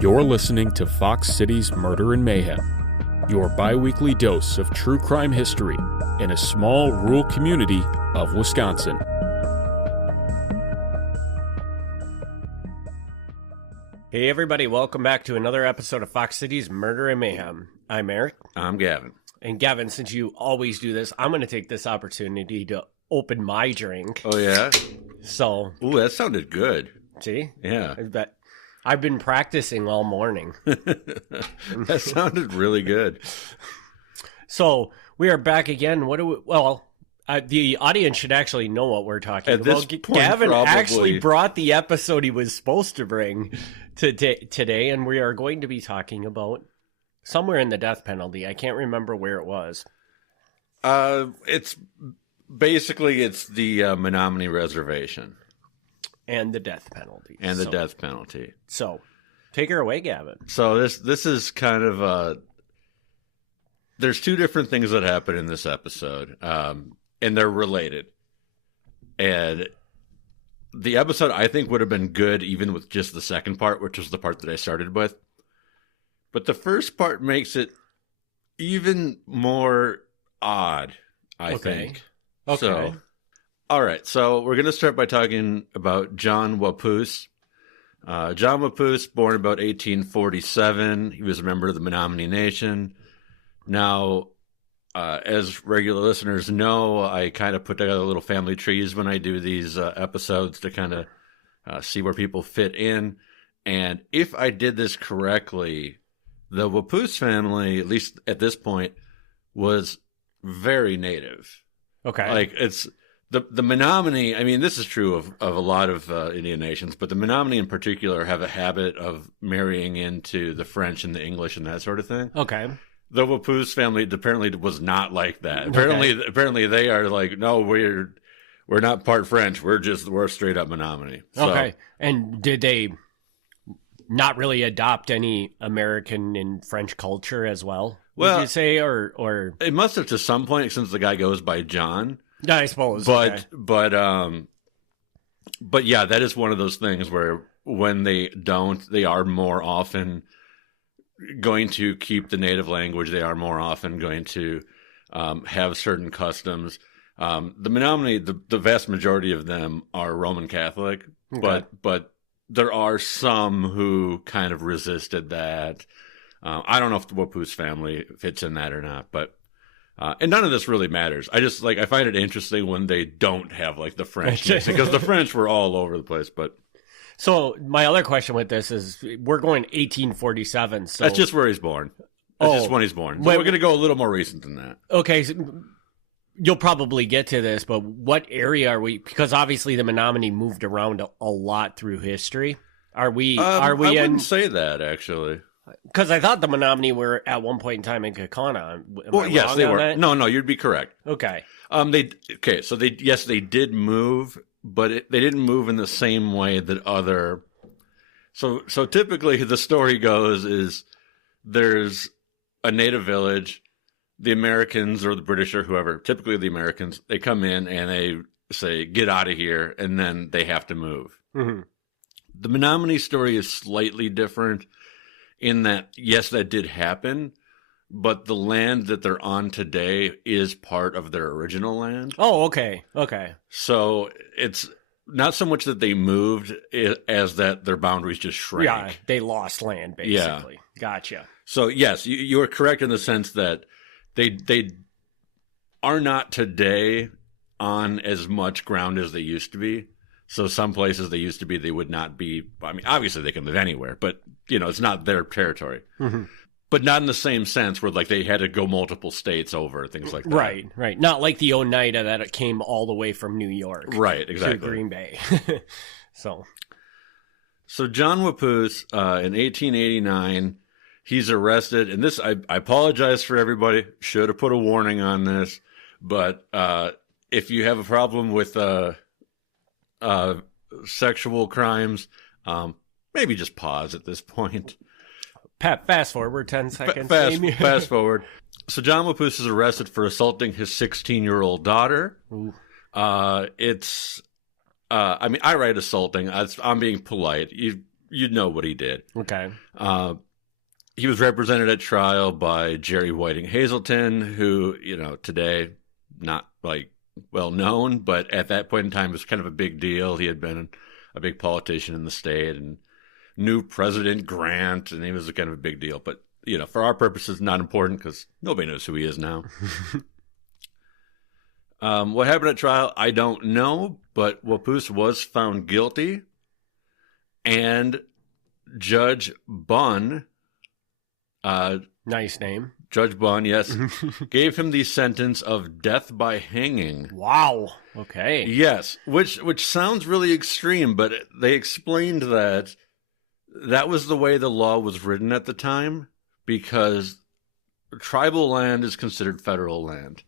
You're listening to Fox Cities Murder Mayhem, your bi-weekly dose of true crime history in a small rural community of Wisconsin. Hey everybody, welcome back to another episode of Fox Cities Murder Mayhem. I'm Eric. I'm Gavin. And Gavin, since you always do this, I'm going to take this opportunity to open my drink. Oh, yeah? So. Ooh, that sounded good. See? Yeah. I bet. I've been practicing all morning. That sounded really good. So, we are back again. The audience should actually know what we're talking At about. this point, Gavin probably. actually brought the episode he was supposed to bring today, and we are going to be talking about somewhere in the death penalty. I can't remember where it was. It's the Menominee Reservation. And the death penalty. Death penalty. So, take her away, Gavin. So this is kind of there's two different things that happen in this episode, and they're related. And the episode, I think, would have been good even with just the second part, which was the part that I started with. But the first part makes it even more odd, I think. Okay. So, all right, so we're going to start by talking about John Wapoose. John Wapoose, born about 1847. He was a member of the Menominee Nation. Now, as regular listeners know, I kind of put together little family trees when I do these episodes to kind of see where people fit in. And if I did this correctly, the Wapoose family, at least at this point, was very native. Okay. Like, it's... The Menominee, I mean, this is true of a lot of Indian nations, but the Menominee in particular have a habit of marrying into the French and the English and that sort of thing. Okay. The Wapoose family apparently was not like that. Apparently they are like, no, we're not part French. We're straight up Menominee. So, okay. And did they not really adopt any American and French culture as well? Well, would you say, or it must have to some point since the guy goes by John. I suppose. But yeah, that is one of those things where when they don't, they are more often going to keep the native language. They are more often going to have certain customs. The Menominee, the vast majority of them are Roman Catholic, Okay. but there are some who kind of resisted that. I don't know if the Wapoose family fits in that or not, but. And none of this really matters. I find it interesting when they don't have like the French mixing, because the French were all over the place. But so my other question with this is, we're going 1847. So that's just where he's born. That's just when he's born. So we're going to go a little more recent than that. Okay, so you'll probably get to this, but what area are we? Because obviously the Menominee moved around a lot through history. Are we? I wouldn't say that actually. Because I thought the Menominee were at one point in time in Kaukauna. Yes, they were. No, you'd be correct. Okay. They did move, but they didn't move in the same way that other. So typically the story goes is there's a native village, the Americans or the British or whoever, typically the Americans, they come in and they say, get out of here, and then they have to move. Mm-hmm. The Menominee story is slightly different. In that, yes, that did happen, but the land that they're on today is part of their original land. Oh, okay. Okay. So it's not so much that they moved as that their boundaries just shrank. Yeah, they lost land, basically. Yeah. Gotcha. So, yes, you are correct in the sense that they are not today on as much ground as they used to be. So some places they used to be, they would not be. I mean, obviously they can live anywhere, but it's not their territory. Mm-hmm. But not in the same sense where like they had to go multiple states over things like that. Right. Not like the Oneida that it came all the way from New York, right? Exactly. To Green Bay. So John Wapoose in 1889, he's arrested, and this I apologize for everybody. Should have put a warning on this, but if you have a problem with sexual crimes, maybe just pause at this point. Fast forward 10 seconds. Fast forward. So John Wapoose is arrested for assaulting his 16-year-old daughter. Ooh. I write assaulting. I'm being polite. you'd know what he did. Okay. He was represented at trial by Jerry Whiting Hazelton, who, today not like well known, but at that point in time was kind of a big deal. He had been a big politician in the state and knew President Grant, and he was a kind of a big deal. But, for our purposes, not important because nobody knows who he is now. What happened at trial, I don't know, but Wapoose was found guilty, and Judge Bunn, nice name. Judge Bunn, yes, gave him the sentence of death by hanging. Wow. Okay. Yes, which sounds really extreme, but they explained that was the way the law was written at the time, because tribal land is considered federal land.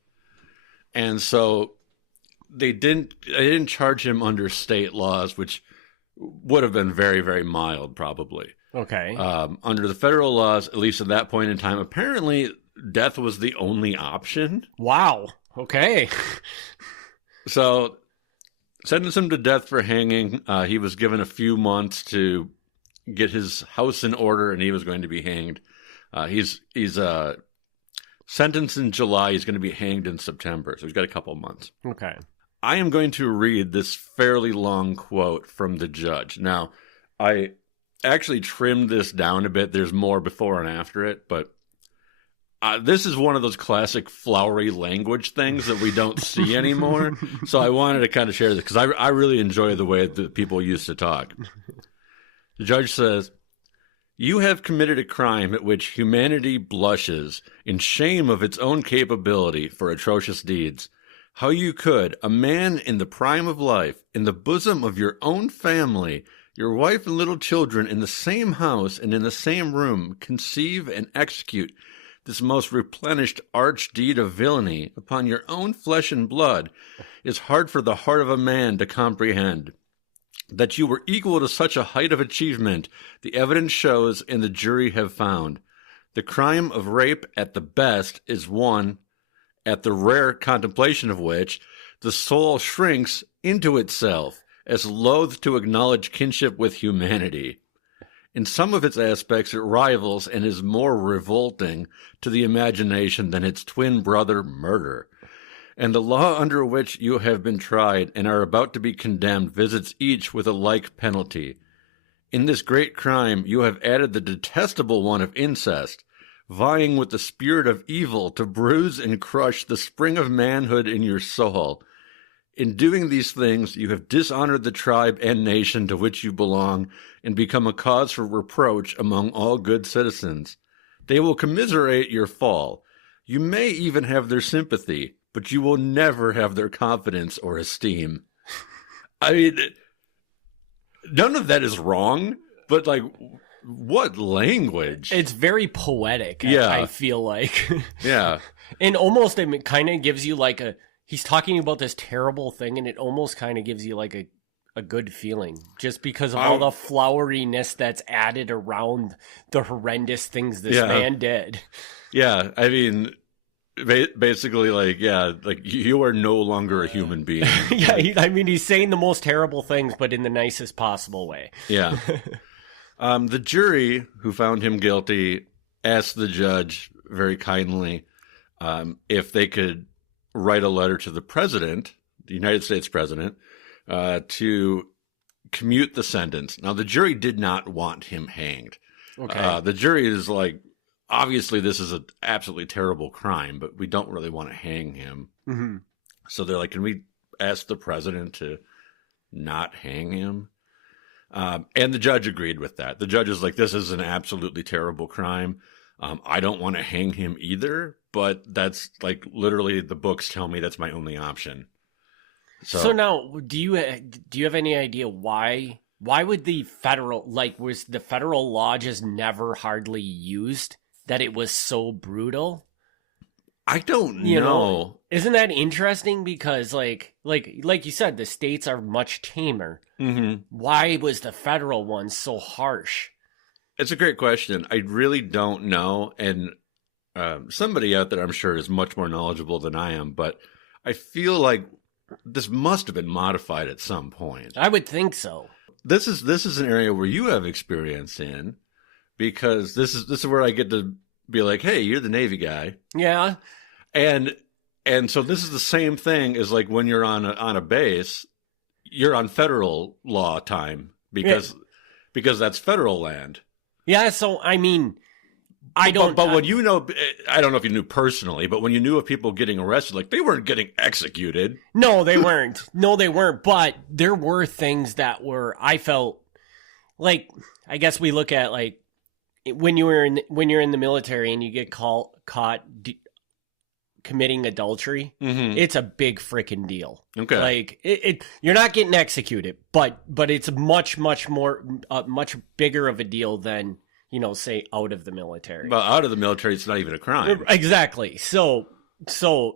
And so they didn't charge him under state laws, which would have been very, very mild, probably. Okay. Under the federal laws, at least at that point in time, apparently death was the only option. Wow. Okay. So sentenced him to death for hanging. He was given a few months to get his house in order, and he was going to be hanged. He's sentenced in July. He's going to be hanged in September, so he's got a couple months. Okay. I am going to read this fairly long quote from the judge. Now, I actually trimmed this down a bit. There's more before and after it, but this is one of those classic flowery language things that we don't see anymore. So I wanted to kind of share this because I really enjoy the way that people used to talk. The judge says, "You have committed a crime at which humanity blushes in shame of its own capability for atrocious deeds. How you could, a man in the prime of life, in the bosom of your own family, your wife and little children in the same house and in the same room, conceive and execute this most replenished arch deed of villainy upon your own flesh and blood, is hard for the heart of a man to comprehend. That you were equal to such a height of achievement, the evidence shows and the jury have found. The crime of rape at the best is one, at the rare contemplation of which the soul shrinks into itself, as loath to acknowledge kinship with humanity. In some of its aspects it rivals and is more revolting to the imagination than its twin brother murder. And the law under which you have been tried and are about to be condemned visits each with a like penalty. In this great crime you have added the detestable one of incest, vying with the spirit of evil to bruise and crush the spring of manhood in your soul. In doing these things, you have dishonored the tribe and nation to which you belong and become a cause for reproach among all good citizens. They will commiserate your fall. You may even have their sympathy, but you will never have their confidence or esteem." I mean, none of that is wrong, but like, what language? It's very poetic. Yeah. I feel like. Yeah. And almost it kind of gives you like he's talking about this terrible thing, and it almost kind of gives you like a good feeling just because of all the floweriness that's added around the horrendous things this man did. Yeah. I mean, basically, like you are no longer a human being. Yeah. I mean, he's saying the most terrible things, but in the nicest possible way. Yeah. The jury, who found him guilty, asked the judge very kindly if they could write a letter to the president, the United States president, to commute the sentence. Now, the jury did not want him hanged. Okay. The jury is like, obviously, this is an absolutely terrible crime, but we don't really want to hang him. Mm-hmm. So they're like, can we ask the president to not hang him? And the judge agreed with that. The judge is like, this is an absolutely terrible crime. I don't want to hang him either, but that's like literally the books tell me that's my only option. So now, do you have any idea why would the federal, like, was the federal law just never hardly used, that it was so brutal? I don't You know. Isn't that interesting? Because like you said, the states are much tamer. Mm-hmm. Why was the federal one so harsh? It's a great question. I really don't know. And somebody out there, I'm sure, is much more knowledgeable than I am. But I feel like this must have been modified at some point. I would think so. this is an area where you have experience in, because this is where I get to be like, hey, you're the Navy guy. Yeah. And so this is the same thing as like when you're on a base, you're on federal law time because that's federal land. Yeah. So, I mean, But when you know, I don't know if you knew personally, but when you knew of people getting arrested, like they weren't getting executed. No, they weren't. But there were things that were, I felt like, I guess we look at like when you're in the military and you get caught committing adultery, it's a big freaking deal. Okay. Like you're not getting executed, but it's much more, much bigger of a deal than, say out of the military. Well, out of the military, it's not even a crime. Exactly. So,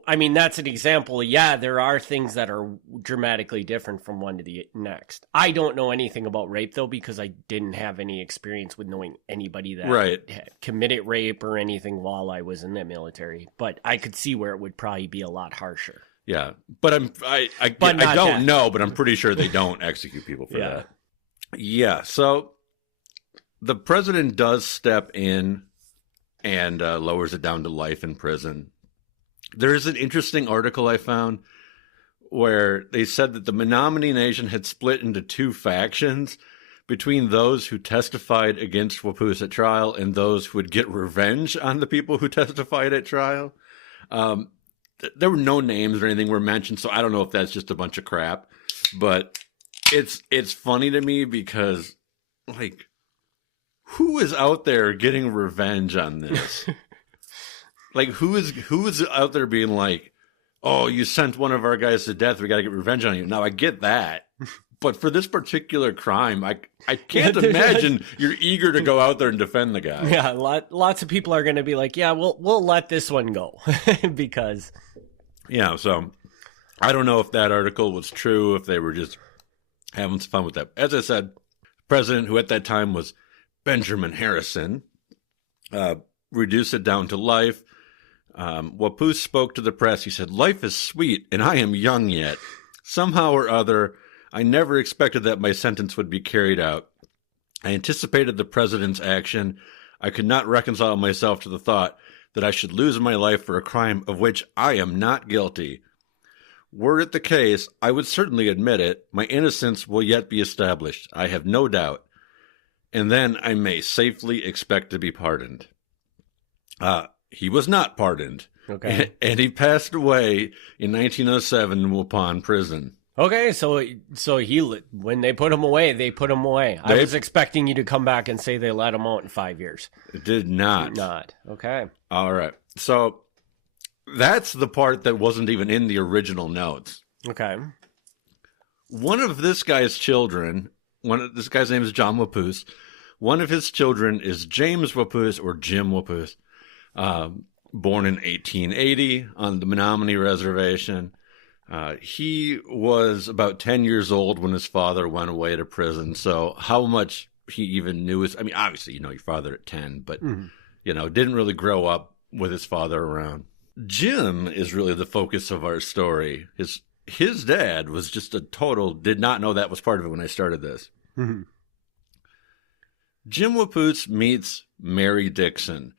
I mean, that's an example. Yeah, there are things that are dramatically different from one to the next. I don't know anything about rape, though, because I didn't have any experience with knowing anybody that had committed rape or anything while I was in the military. But I could see where it would probably be a lot harsher. Yeah, but I don't know, but I'm pretty sure they don't execute people for that. Yeah, so the president does step in and lowers it down to life in prison. There is an interesting article I found where they said that the Menominee Nation had split into two factions between those who testified against Wapoos at trial and those who would get revenge on the people who testified at trial. There were no names or anything were mentioned, so I don't know if that's just a bunch of crap. But it's funny to me because, like, who is out there getting revenge on this? Like, who is out there being like, oh, you sent one of our guys to death, we got to get revenge on you. Now, I get that. But for this particular crime, I can't imagine you're eager to go out there and defend the guy. Yeah, lots of people are going to be like, yeah, we'll let this one go. Because... Yeah, so I don't know if that article was true, if they were just having some fun with that. As I said, the president, who at that time was Benjamin Harrison, reduced it down to life. Wapoos spoke to the press. He said, "Life is sweet, and I am young yet. Somehow or other, I never expected that my sentence would be carried out. I anticipated the president's action. I could not reconcile myself to the thought that I should lose my life for a crime of which I am not guilty. Were it the case, I would certainly admit it. My innocence will yet be established, I have no doubt. And then I may safely expect to be pardoned." He was not pardoned. Okay. And he passed away in 1907 in Waupun prison. Okay, so when they put him away, they put him away. I was expecting you to come back and say they let him out in 5 years. It did not. Did not. Okay. All right. So that's the part that wasn't even in the original notes. Okay. One of this guy's children, this guy's name is John Wapoos. One of his children is James Wapoos, or Jim Wapoos, born in 1880 on the Menominee Reservation. He was about 10 years old when his father went away to prison. So how much he even knew I mean, obviously, you know your father at 10, but, didn't really grow up with his father around. Jim is really the focus of our story. His dad was just did not know that was part of it when I started this. Mm-hmm. Jim Wapoos meets Mary Dixon.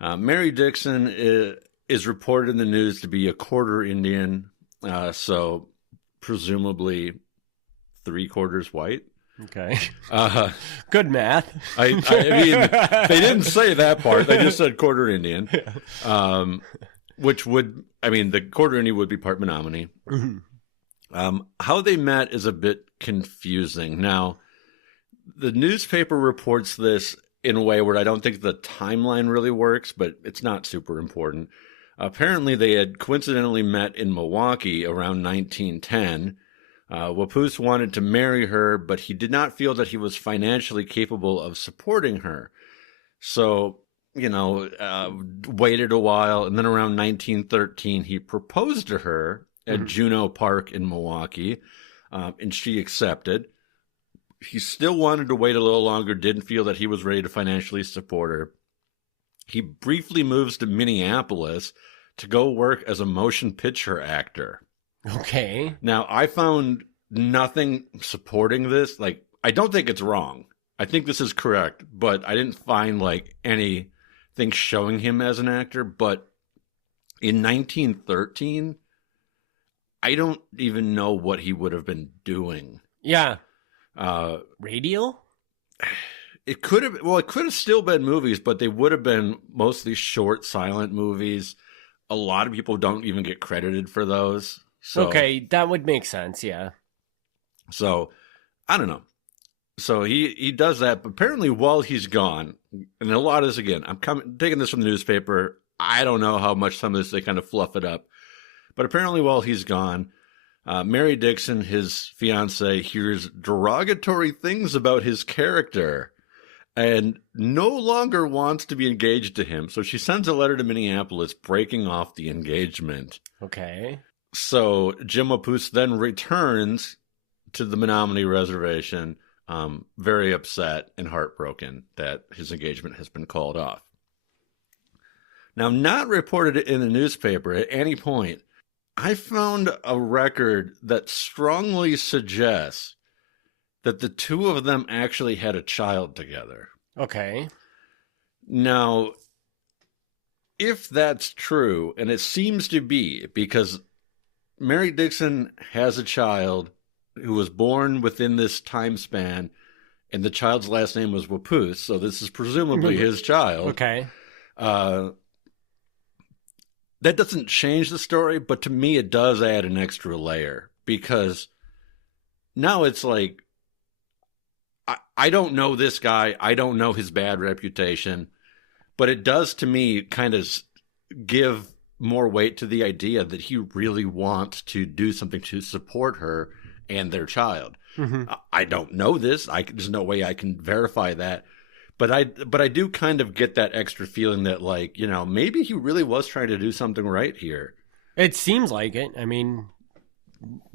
Mary Dixon is reported in the news to be a quarter Indian, so presumably 3/4 white. Okay. Good math. I mean, they didn't say that part. They just said quarter Indian, which the quarter Indian would be part Menominee. Mm-hmm. How they met is a bit confusing. Now, the newspaper reports this in a way where I don't think the timeline really works, but it's not super important. Apparently, they had coincidentally met in Milwaukee around 1910. Wapoos wanted to marry her, but he did not feel that he was financially capable of supporting her. So, waited a while, and then around 1913, he proposed to her at Juneau Park in Milwaukee, and she accepted. He still wanted to wait a little longer, didn't feel that he was ready to financially support her. He briefly moves to Minneapolis to go work as a motion picture actor. Okay. Now, I found nothing supporting this. Like, I don't think it's wrong. I think this is correct, but I didn't find like anything showing him as an actor. But in 1913, I don't even know what he would have been doing. Yeah. Radio? It could have still been movies, but they would have been mostly short, silent movies. A lot of people don't even get credited for those. So, okay, that would make sense, yeah. So, I don't know. So he does that, but apparently while he's gone, and a lot of this, again, taking this from the newspaper. I don't know how much some of this they kind of fluff it up. But apparently while he's gone, Mary Dixon, his fiancée, hears derogatory things about his character and no longer wants to be engaged to him. So she sends a letter to Minneapolis breaking off the engagement. Okay. So Jim Wapoose then returns to the Menominee Reservation, very upset and heartbroken that his engagement has been called off. Now, not reported in the newspaper at any point, I found a record that strongly suggests that the two of them actually had a child together. Okay. Now, if that's true, and it seems to be, because Mary Dixon has a child who was born within this time span, and the child's last name was Wapoose, so this is presumably his child. Okay. That doesn't change the story, but to me it does add an extra layer, because now it's like, I don't know this guy. I don't know his bad reputation, but it does to me kind of give more weight to the idea that he really wants to do something to support her and their child. Mm-hmm. I don't know this. There's no way I can verify that. But I do kind of get that extra feeling that, like, you know, maybe he really was trying to do something right here. It seems like it. I mean,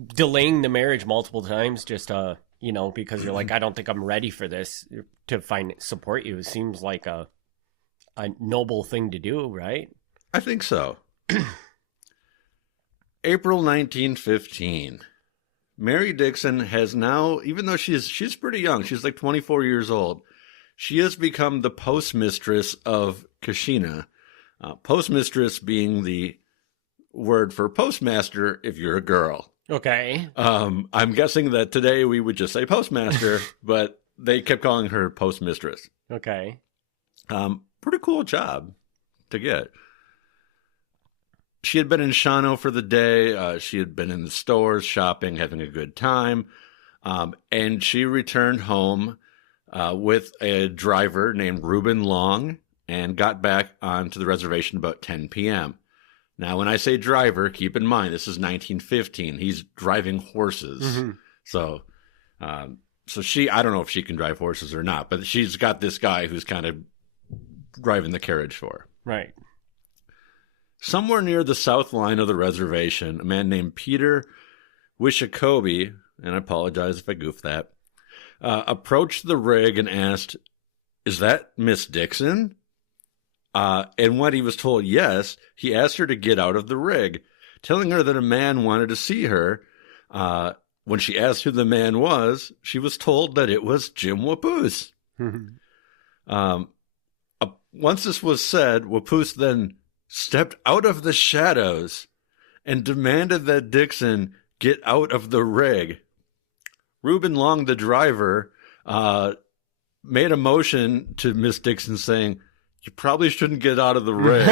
delaying the marriage multiple times just you know, because you're like, I don't think I'm ready for this, to support you. It seems like a noble thing to do, right? I think so. April 1915. Mary Dixon has now, even though she's pretty young, she's like 24 years old, she has become the postmistress of Kashina. Postmistress being the word for postmaster if you're a girl. Okay. I'm guessing that today we would just say postmaster, but they kept calling her postmistress. Okay. Pretty cool job to get. She had been in Shawano for the day. She had been in the stores, shopping, having a good time. And she returned home with a driver named Reuben Long and got back onto the reservation about 10 p.m. Now, when I say driver, keep in mind, this is 1915. He's driving horses. Mm-hmm. So I don't know if she can drive horses or not, but she's got this guy who's kind of driving the carriage for her. Right. Somewhere near the south line of the reservation, a man named Peter Wishakobe, and I apologize if I goofed that, approached the rig and asked, "Is that Miss Dixon?" And when he was told yes, he asked her to get out of the rig, telling her that a man wanted to see her. When she asked who the man was, she was told that it was Jim Wapoose. Once this was said, Wapoose then stepped out of the shadows and demanded that Dixon get out of the rig. Reuben Long, the driver, made a motion to Miss Dixon saying, "You probably shouldn't get out of the rig.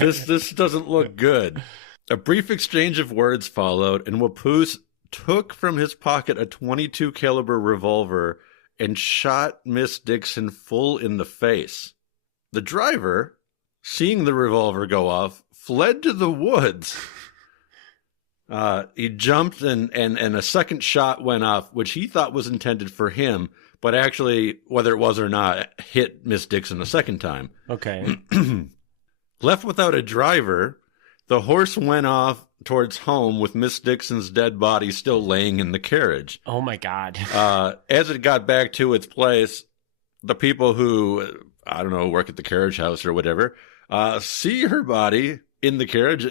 This doesn't look good." A brief exchange of words followed, and Wapoose took from his pocket a .22 caliber revolver and shot Miss Dixon full in the face. The driver, seeing the revolver go off, fled to the woods. He jumped and a second shot went off, which he thought was intended for him, but actually, whether it was or not, hit Miss Dixon a second time. Okay. Left without a driver, the horse went off towards home with Miss Dixon's dead body still laying in the carriage. Oh, my God. As it got back to its place, the people who, I don't know, work at the carriage house or whatever, see her body in the carriage,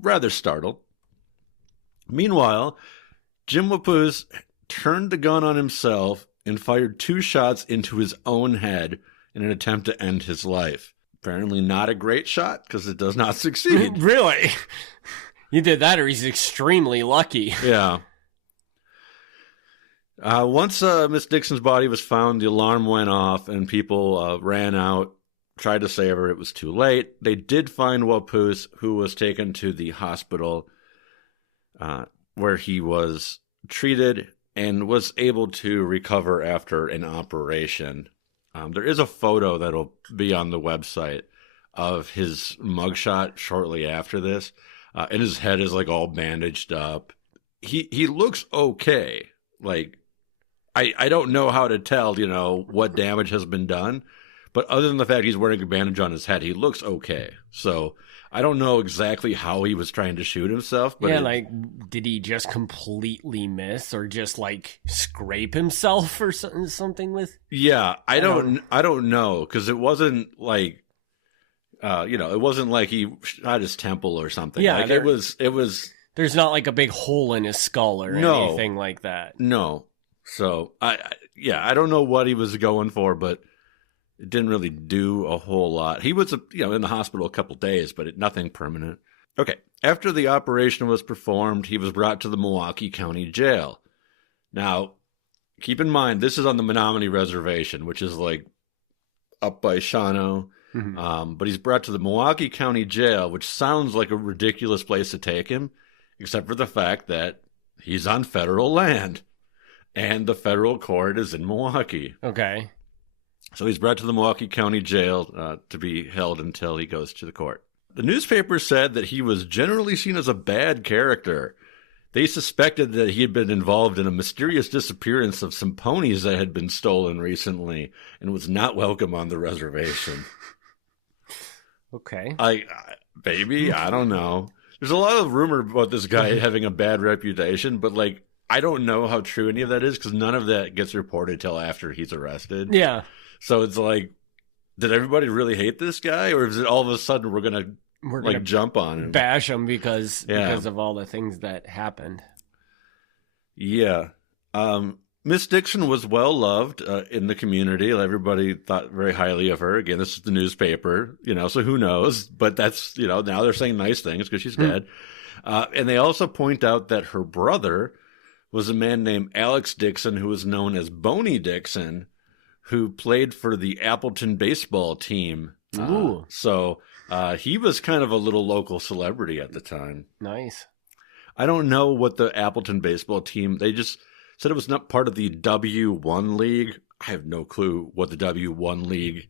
rather startled. Meanwhile, Jim Wapoose turned the gun on himself and fired 2 shots into his own head in an attempt to end his life. Apparently not a great shot because it does not succeed. Really? You did that or he's extremely lucky. Yeah. Once Miss Dixon's body was found, the alarm went off and people ran out, tried to save her. It was too late. They did find Wapoose, who was taken to the hospital where he was treated and was able to recover after an operation. There is a photo that'll be on the website of his mugshot shortly after this, and his head is like all bandaged up. He looks okay. Like, I don't know how to tell, what damage has been done, but other than the fact he's wearing a bandage on his head, he looks okay. So I don't know exactly how he was trying to shoot himself. But did he just completely miss or just like scrape himself or something with? Yeah, I don't know, because it wasn't like, it wasn't like he shot his temple or something. Yeah, like it was. There's not like a big hole in his skull or anything like that. No. So I don't know what he was going for, but it didn't really do a whole lot. He was, in the hospital a couple days, but nothing permanent. Okay. After the operation was performed, he was brought to the Milwaukee County Jail. Now, keep in mind, this is on the Menominee Reservation, which is like up by Shawano. Mm-hmm. But he's brought to the Milwaukee County Jail, which sounds like a ridiculous place to take him, except for the fact that he's on federal land and the federal court is in Milwaukee. Okay. So he's brought to the Milwaukee County Jail to be held until he goes to the court. The newspaper said that he was generally seen as a bad character. They suspected that he had been involved in a mysterious disappearance of some ponies that had been stolen recently and was not welcome on the reservation. Okay. Maybe, I don't know. There's a lot of rumor about this guy having a bad reputation, but I don't know how true any of that is because none of that gets reported till after he's arrested. Yeah. So it's like, did everybody really hate this guy, or is it all of a sudden we're gonna jump on him, bash him because of all the things that happened? Yeah. Miss Dixon was well loved in the community. Everybody thought very highly of her. Again, this is the newspaper, so who knows? But that's, now they're saying nice things because she's dead. And they also point out that her brother was a man named Alex Dixon, who was known as Boney Dixon, who played for the Appleton baseball team. Ooh. So he was kind of a little local celebrity at the time. Nice. I don't know what the Appleton baseball team, they just said it was not part of the W1 League. I have no clue what the W1 League,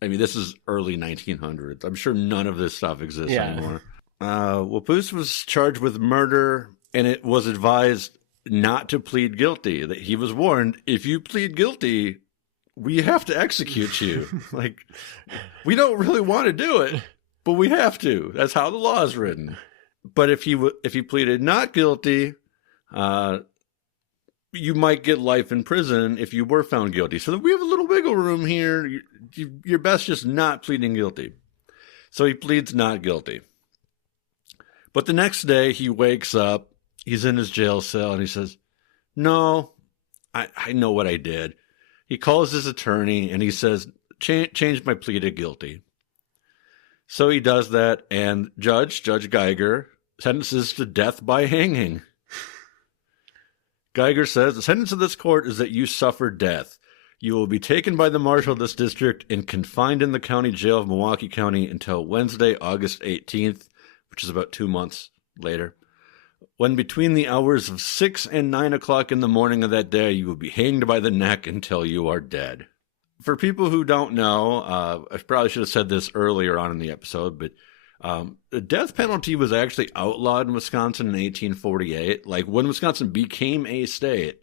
this is early 1900s. I'm sure none of this stuff exists anymore. Wapoose was charged with murder, and it was advised not to plead guilty. That he was warned, if you plead guilty, we have to execute you. We don't really want to do it, but we have to. That's how the law is written. But if he pleaded not guilty, you might get life in prison if you were found guilty. So we have a little wiggle room here. You're best just not pleading guilty. So he pleads not guilty. But the next day he wakes up, he's in his jail cell, and he says, no, I know what I did. He calls his attorney and he says, change my plea to guilty. So he does that, and Judge Geiger sentences to death by hanging. Geiger says, the sentence of this court is that you suffer death. You will be taken by the marshal of this district and confined in the county jail of Milwaukee County until Wednesday, August 18th, which is about 2 months later, when between the hours of 6 and 9 o'clock in the morning of that day, you will be hanged by the neck until you are dead. For people who don't know, I probably should have said this earlier on in the episode, but the death penalty was actually outlawed in Wisconsin in 1848. When Wisconsin became a state,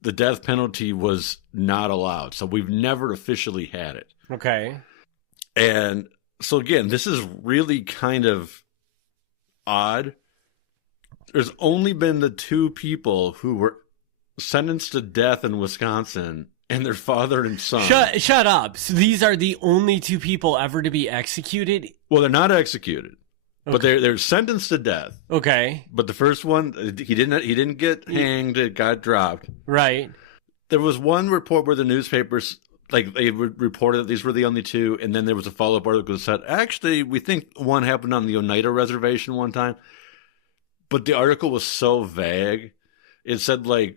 the death penalty was not allowed. So we've never officially had it. Okay. And so again, this is really kind of odd. There's only been the 2 people who were sentenced to death in Wisconsin, and their father and son. Shut up. So these are the only 2 people ever to be executed? Well, they're not executed. But they're sentenced to death. Okay. But the first one, he didn't get hanged. It got dropped. Right. There was one report where the newspapers, like, they reported that these were the only two, and then there was a follow-up article that said, actually, we think one happened on the Oneida Reservation one time. But the article was so vague. It said, like,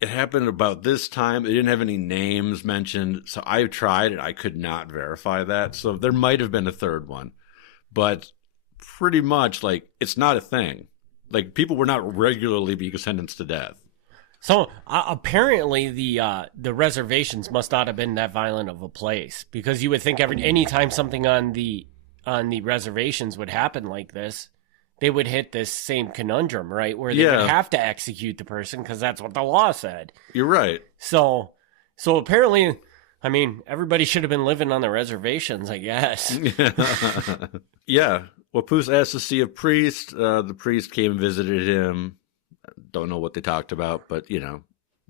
it happened about this time. It didn't have any names mentioned. So I tried, and I could not verify that. So there might have been a third one. But pretty much, like, it's not a thing. Like, people were not regularly being sentenced to death. So apparently the reservations must not have been that violent of a place, because you would think anytime something on the reservations would happen like this, they would hit this same conundrum, right? Where they would have to execute the person because that's what the law said. You're right. So apparently, I mean, everybody should have been living on the reservations, I guess. Yeah. Wapoose asked to see a priest. The priest came and visited him. Don't know what they talked about, but,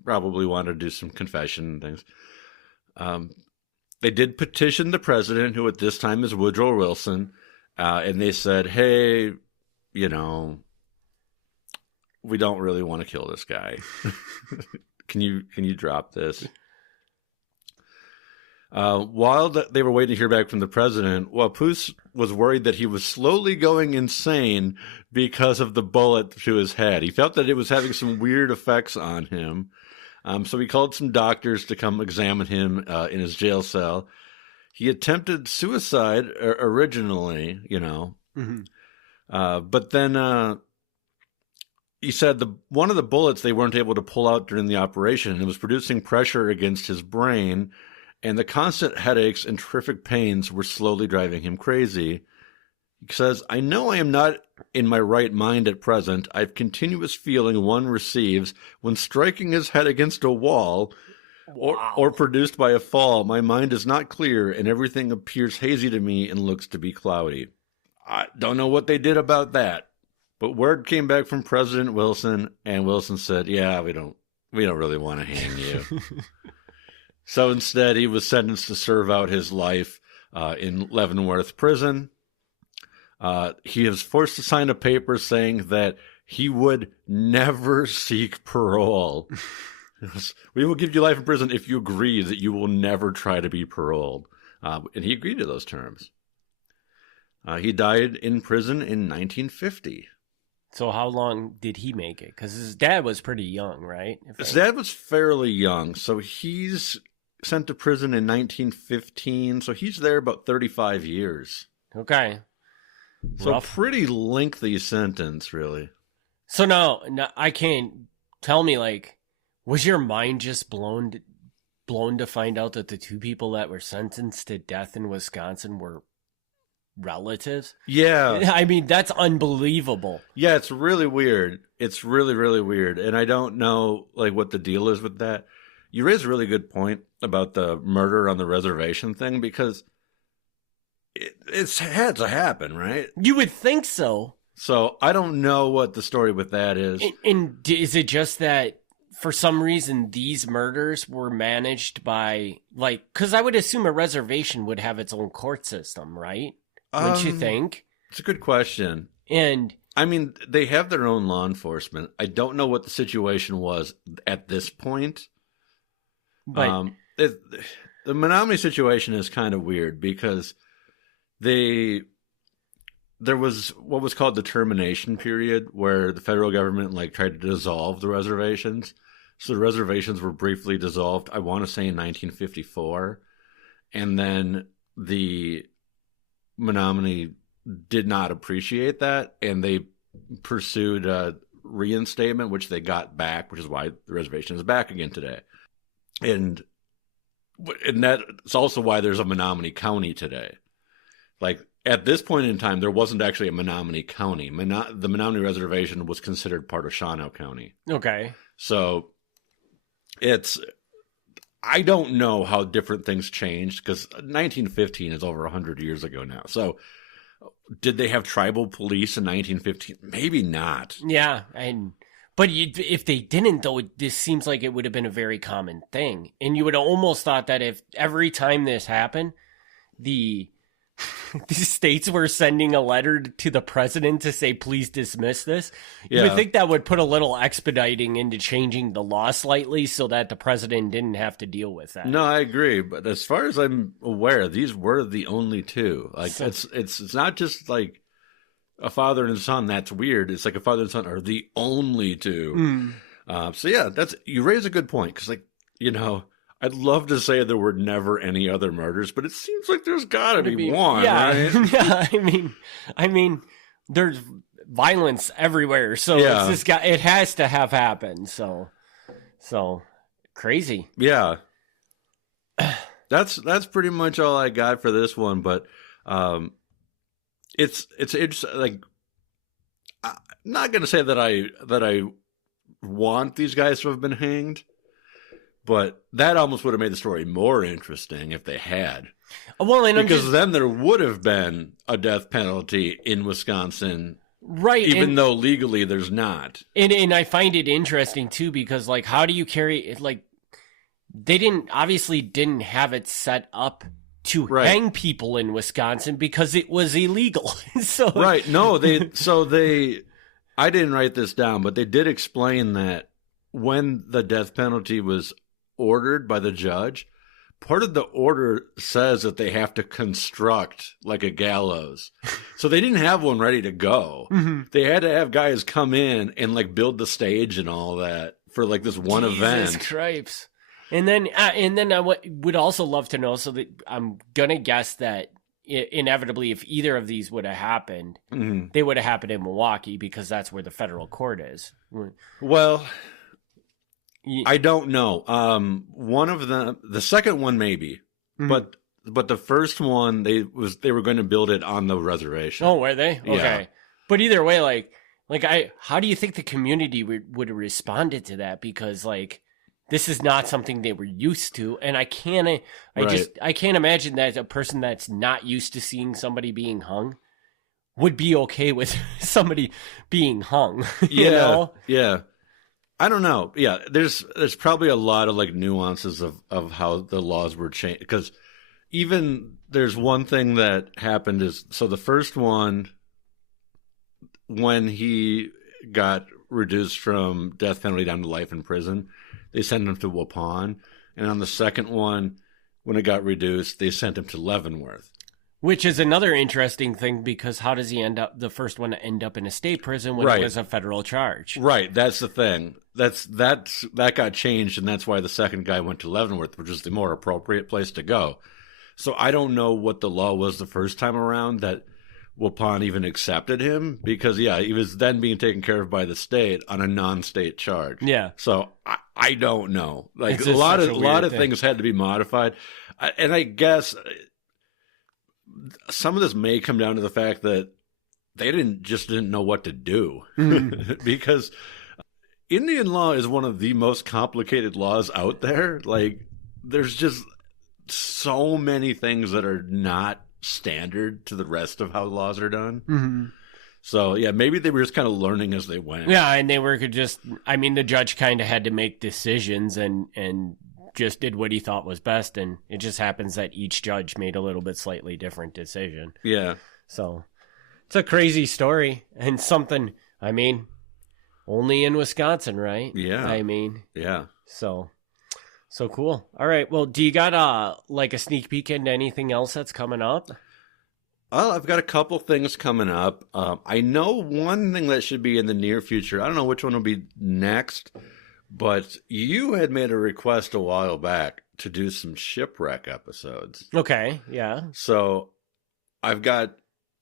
probably wanted to do some confession and things. They did petition the president, who at this time is Woodrow Wilson, and they said, hey, we don't really want to kill this guy. Can you drop this? While they were waiting to hear back from the president, Wapoose was worried that he was slowly going insane because of the bullet to his head. He felt that it was having some weird effects on him. So he called some doctors to come examine him in his jail cell. He attempted suicide originally, Mm-hmm. But then he said one of the bullets they weren't able to pull out during the operation, and it was producing pressure against his brain, and the constant headaches and terrific pains were slowly driving him crazy. He says, I know I am not in my right mind at present. I have continuous feeling one receives when striking his head against a wall or produced by a fall. My mind is not clear, and everything appears hazy to me and looks to be cloudy. I don't know what they did about that, but word came back from President Wilson, and Wilson said, yeah, we don't really want to hang you. So instead, he was sentenced to serve out his life in Leavenworth Prison. He was forced to sign a paper saying that he would never seek parole. We will give you life in prison if you agree that you will never try to be paroled. And he agreed to those terms. He died in prison in 1950. So how long did he make it? Because his dad was pretty young, right? His dad was fairly young. So he's sent to prison in 1915. So he's there about 35 years. Okay. So Rough. pretty lengthy sentence, really. So now I can't tell me, like, was your mind just blown to find out that the two people that were sentenced to death in Wisconsin were relatives? Yeah. I mean, that's unbelievable. Yeah, it's really weird. It's really, really weird. And I don't know, like, what the deal is with that. You raise a really good point about the murder on the reservation thing, because it's had to happen, right? You would think so. So I don't know what the story with that is. And is it just that for some reason these murders were managed by, like, because I would assume a reservation would have its own court system, right? Wouldn't you think? It's a good question. And I mean, they have their own law enforcement. I don't know what the situation was at this point. but The Menominee situation is kind of weird because there was what was called the termination period, where the federal government tried to dissolve the reservations. So the reservations were briefly dissolved, I want to say in 1954. And then the Menominee did not appreciate that, and they pursued a reinstatement, which they got back, which is why the reservation is back again today. And that's also why there's a Menominee County today. At this point in time, there wasn't actually a Menominee County. The Menominee Reservation was considered part of Shawano County. okay. So I don't know how different things changed, because 1915 is over 100 years ago now. So did they have tribal police in 1915? Maybe not. Yeah, but if they didn't, though, this seems like it would have been a very common thing. And you would have almost thought that if every time this happened, the these states were sending a letter to the president to say, please dismiss this. You Yeah. would think that would put a little expediting into changing the law slightly so that the president didn't have to deal with that. No, I agree. But as far as I'm aware, these were the only two. Like, So- it's not just like a father and son. That's weird. It's like a father and son are the only two. So yeah, you raise a good point. Because, like, you know, I'd love to say there were never any other murders, but it seems like there's got to be one, yeah. right? Yeah, I mean, there's violence everywhere, so Yeah. it's just it has to have happened. So crazy. Yeah. That's pretty much all I got for this one, but it's interesting. Like, I'm not gonna say that I want these guys to have been hanged, but that almost would have made the story more interesting if they had. Well, and Because then there would have been a death penalty in Wisconsin, right, even though legally there's not. and I find it interesting too because, like, how do you carry it? Like, they obviously didn't have it set up to Right. hang people in Wisconsin because it was illegal. So Right. No, I didn't write this down, but they did explain that when the death penalty was ordered by the judge, part of the order says that they have to construct like a gallows. So they didn't have one ready to go. Mhm. They had to have guys come in and like build the stage and all that for like this one event. Jesus Christ. And then I would also love to know, so that I'm gonna guess that inevitably, if either of these would have happened, Mhm. they would have happened in Milwaukee because that's where the federal court is. Well, Ye- I don't know. One of them, the second one maybe, Mhm. but the first one they were going to build it on the reservation. Oh, were they? Yeah. Okay. But either way, how do you think the community would have responded to that? Because, like, this is not something they were used to, and I can't imagine that a person that's not used to seeing somebody being hung would be okay with somebody being hung. Yeah, You know? yeah. I don't know. Yeah, there's probably a lot of like nuances of how the laws were changed, because even there's one thing that happened is, so the first one, when he got reduced from death penalty down to life in prison, they sent him to Waupun, and on the second one, when it got reduced, they sent him to Leavenworth. Which is another interesting thing, because how does he the first one end up in a state prison when Right. it was a federal charge? Right, that's the thing. That got changed, and that's why the second guy went to Leavenworth, which is the more appropriate place to go. So I don't know what the law was the first time around that Waupun even accepted him, because he was then being taken care of by the state on a non-state charge. Yeah. So I don't know. Like, It's a just lot such of a weird thing. things had to be modified, and I guess some of this may come down to the fact that they didn't know what to do. Because Indian law is one of the most complicated laws out there. Like, there's just so many things that are not standard to the rest of how laws are done. Mm-hmm. So yeah, maybe they were just kind of learning as they went. Yeah, and they were the judge kind of had to make decisions and just did what he thought was best, and it just happens that each judge made a little bit slightly different decision. Yeah. So it's a crazy story, and something, only in Wisconsin, right? Yeah. Yeah. So cool. All right, well, do you got a sneak peek into anything else that's coming up? Well, I've got a couple things coming up. I know one thing that should be in the near future. I don't know which one will be next, but you had made a request a while back to do some shipwreck episodes. Okay, yeah. So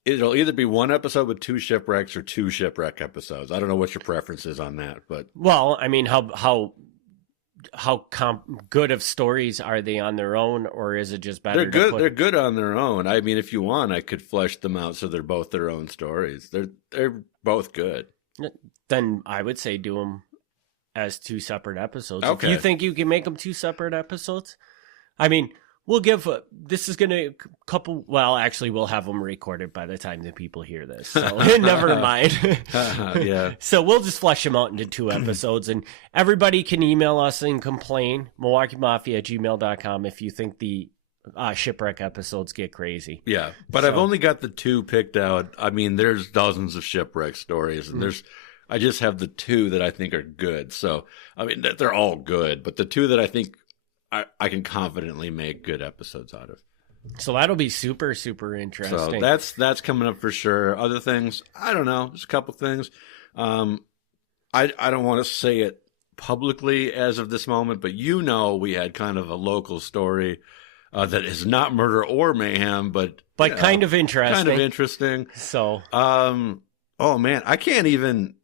it'll either be one episode with 2 shipwrecks or 2 shipwreck episodes. I don't know what your preference is on that, but Well, how good of stories are they on their own, or is it just better? they're good. They're good on their own. I mean, if you want, I could flesh them out so they're both their own stories. They're both good. Then I would say do them as 2 separate episodes. Okay. If you think you can make them 2 separate episodes, we'll give this is gonna couple. Well, actually, we'll have them recorded by the time the people hear this. So never mind. Yeah. So we'll just flesh them out into 2 episodes, and everybody can email us and complain. MilwaukeeMafia@gmail.com if you think the shipwreck episodes get crazy. Yeah, but I've only got the 2 picked out. I mean, there's dozens of shipwreck stories, and I just have the 2 that I think are good. So, I mean, they're all good, but the 2 that I think I can confidently make good episodes out of. So that'll be super, super interesting. So that's coming up for sure. Other things, I don't know. There's a couple things. I don't want to say it publicly as of this moment, but we had kind of a local story that is not murder or mayhem, but kind of interesting. Kind of interesting. So, oh man, I can't even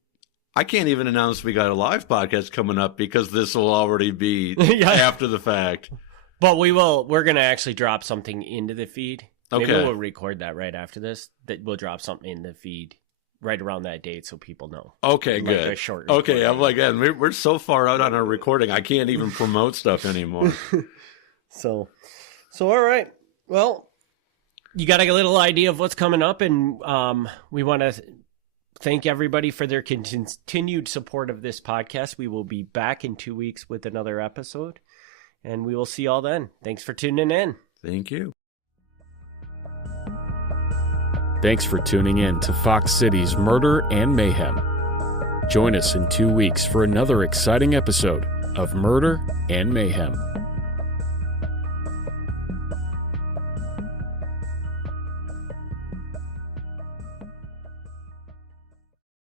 announce we got a live podcast coming up because this will already be after the fact. But we're going to actually drop something into the feed. Maybe we'll record that right after this. That we'll drop something in the feed right around that date so people know. Okay, like good. A short okay, I'm like, we're so far out on our recording, I can't even promote stuff anymore. So all right. Well, you got a little idea of what's coming up, and we want to thank everybody for their continued support of this podcast. We will be back in 2 weeks with another episode, and we will see y'all then. Thanks for tuning in. Thank you. Thanks for tuning in to Fox Cities Murder and Mayhem. Join us in 2 weeks for another exciting episode of Murder and Mayhem.